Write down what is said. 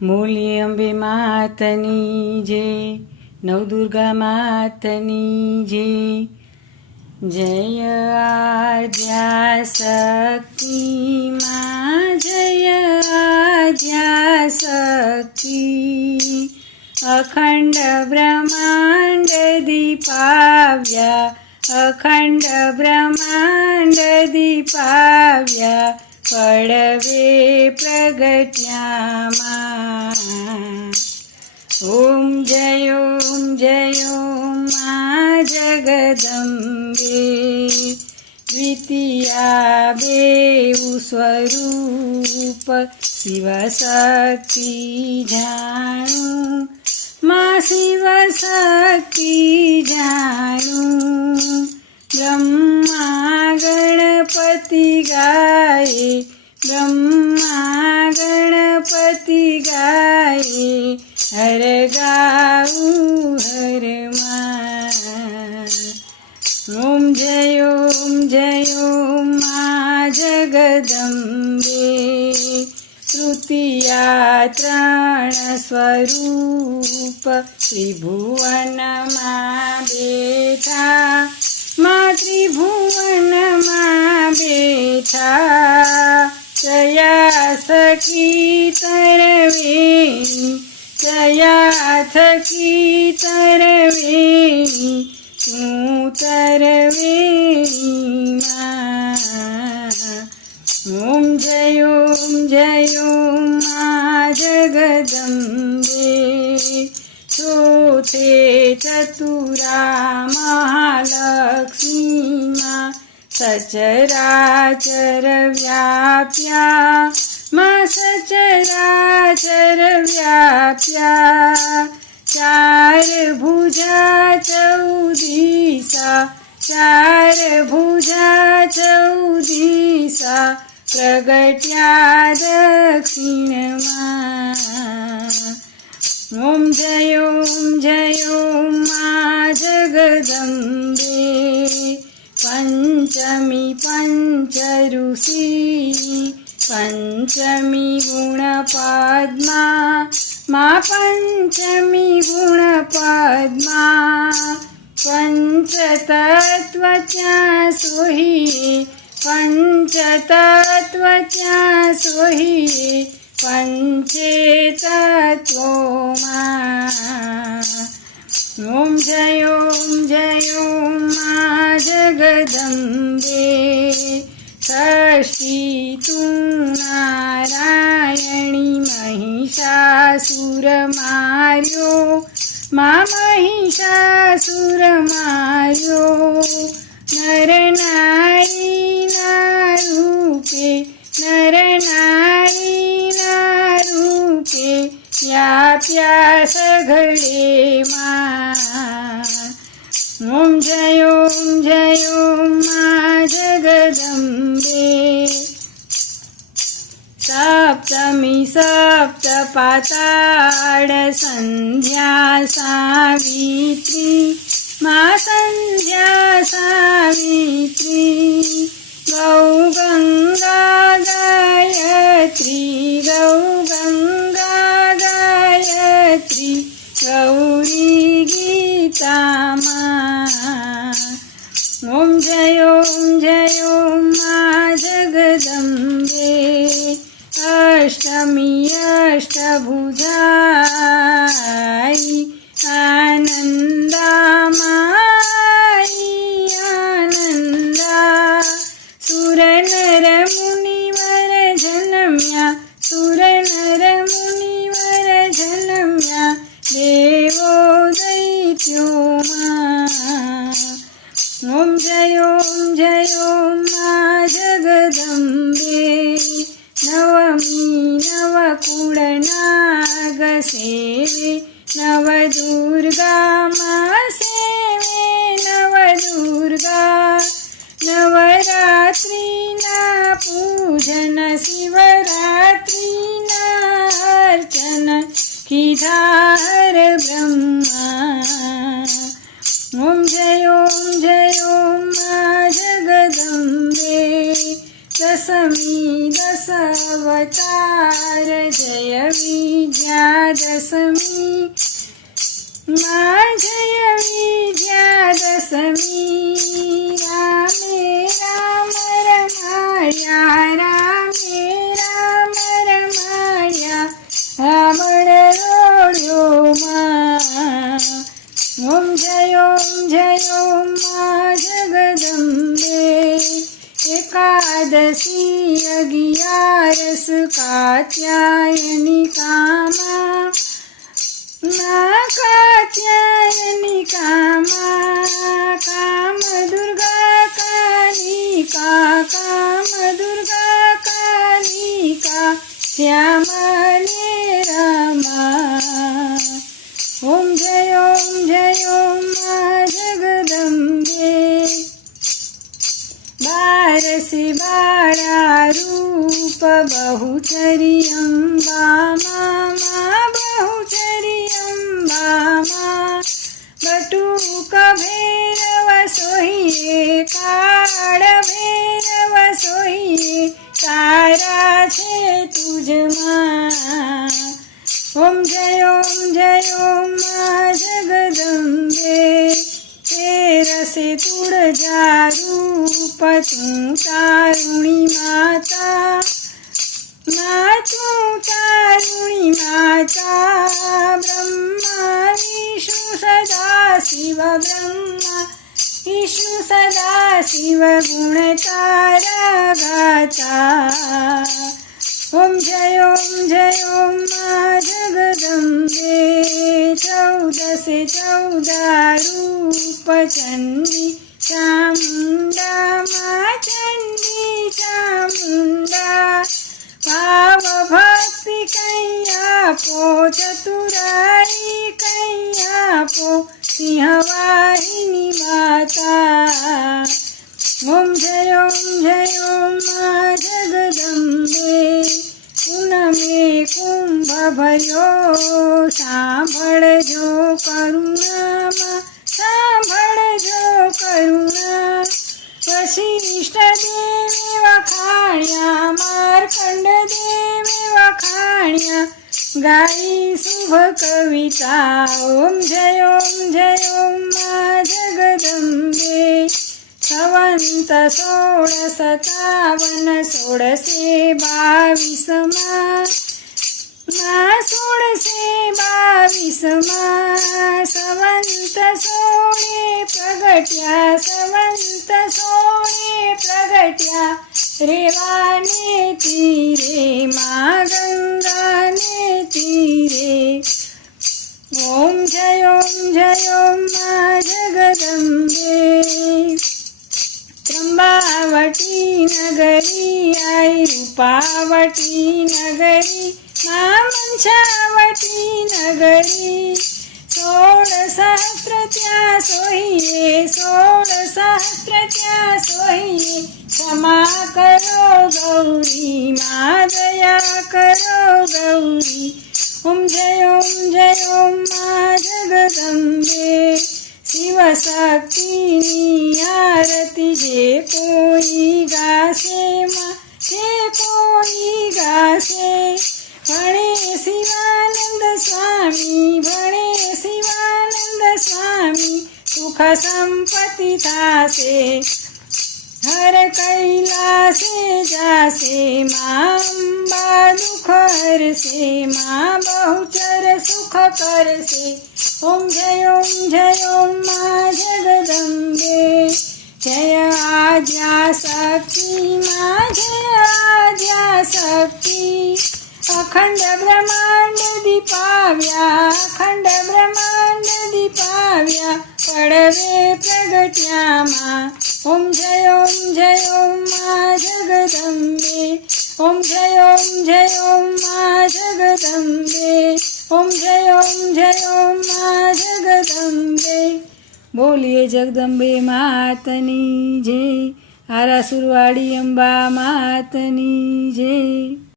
મૂલી અંબે માતની જય, નવદુર્ગા માતની જય. જય આદ્યા શક્તિ માં, જય આદ્યા શક્તિ. અખંડ બ્રહ્માંડ દીપાવ્યા, અખંડ બ્રહ્માંડ દીપાવ્યા, પડવે પ્રગટ્યામાં. ઓમ જય ઓમ મા જગદંબે. દ્વિતીયા બેઉ સ્વરૂપ શિવશક્તિ જાણું, મા શિવશક્તિ જાણું. બ્રહ્મા ગણપતિ ગાયે, બ્રહ્મા ગણપતિ ગાયે, હર ગાઉં હર માં. ઓમ જય ઓમ મા જગદંબે. તૃતીયા ત્રણ સ્વરૂપ ત્રિભુવનમાં બેઠા, મા ત્રિભુવનમાં બેઠા. જયા સખી તરવેણી, જયા થકી તરવેણી, તું તરવેણી માં. ઓમ જય ઓમ મા જગદંબે. ચોથે ચતુરા મહાલક્ષ્મીમાં, સચરાચર વ્યાપ્યા, મા સચરાચર વ્યાપ્યા. ચાર ભુજા ચૌદિશા, ચાર ભુજા ચૌદિશા, પ્રગટ્યા દક્ષિણમાં. ઓમ જય ઓમ મા જગદંબે. પંચમી પંચ ઋષિ, પંચમી ગુણ પદ્મા, મા પંચમી ગુણ પદ્મા. પંચતત્વ ત્યાં સોહીએ, પંચતત્વ ત્યાં સોહીએ, પંચે તત્વોમાં. ઓમ જય ઓમ મા જગદંબે. ષષ્ઠી તું નારાયણી, મહિષાસુર માર્યો, મા મહિષાસુર માર્યો. નર નારીના રૂપે, નર નારીના રૂપે, વ્યાપ્યા સઘળે માં. ઓમ જય ઓમ મા જગદંબે. સપ્તમી સપ્તપાતાળ, સંધ્યા સાવિત્રી, મા સંધ્યા સાવિત્રી. ગૌ ગંગા ગાયત્રી, ગૌ ગંગા ગાયત્રી, ગૌરી ગીતામાં. ઓમ જય ઓમ મા જગદંબે. અષ્ટમી અષ્ટભુજાઈ, આનંદામાઈ આનંદા. સુર નર મુનિવર જન્મ્યા, સુર નર મુનિવર જન્મ્યા, દેવો દૈત્યોમાં. ઓમ જય ઓમ મા જગદંબે. નવમી નવકુળ નાગ સેવે, નવદુર્ગા મા સેવે, નવદુર્ગા. નવરાત્રિના પૂજન, શિવરાત્રિના અર્ચન, કીધા હર બ્રહ્મા. ઓમ જય ઓમ મા જગદંબે. દસમી દસવતાર જય વિજ્ઞાન विजयादशमी माझ्या विजयादशमी रामे राम रमाया रामे राम रमाया रावण रोड्यो मा ओम जय मा जगदंबे एकादशी 11 कात्यायनी कामा कात्यायनी कामा काम दुर्गा कालिका काम दुर्गा कालिका श्यामले रमा ओम जय मा जगदंबे 12 रूप बहुचरी अम्बा मामा बहुचरी अम्बा मा बटुक भैरव सोहिए काळ भैरव सोहिए तारा छे तुझमा ओम जय मा जगदंबे तेरसे तुळजा रूप तू तारुणी माता तू तारुणी माता ब्रह्मा विष्णु सदा शिव गुण तारा गाता ओम जय मा जगदंबे 14 रूप चंडी चामुंडा मा चंडी चामुंडा भाव भक्ति कैया पो चतुराई कैया पो सिंहवाहिनी माता ओम जय मा जगदंबे पूनमे कुंभ भर्यो सांभळजो करुणामा सांभळजो करुणा वशिष्ठ देवे वखाण्या मार्कंड देवे वखाण्या गाई शुभ कविता ओम जय मा जगदंबे संवत 1657 1622 मा संवत 16 प्रगट्या रेवाने तीरे मा गंगाने तीरे ओम जय मा जगदंबे त्र्यंबावटी नगरी आई रूपावटी नगरी मंचावटी नगरी 16 सहस्त्र त्या सोहिए 16 सहस्त्र त्या सोहिए क्षमा करो गौरी मा दया करो गौरी ओम जय मा जगदंबे शिव शक्ति आरती जे कोई गासे मा जे कोई गासे भणे शिवानंद स्वामी सुख संपत्ति थासे हर कैलासे जासे मां अम्बा दुख हरसे मां बहुचर सुख करसे ओम जय मा जगदंबे जय आद्या शक्ति मा जय आद्या शक्ति अखंड ब्रह्मांड दीपाव्या पडवे प्रगट्या मा ओम जय मा जगदंबे ओम जय मा जगदंबे ओम जय मा जगदंबे बोलिए जगदंबे मातनी जय आरासुरवाड़ी अंबा मातनी जय।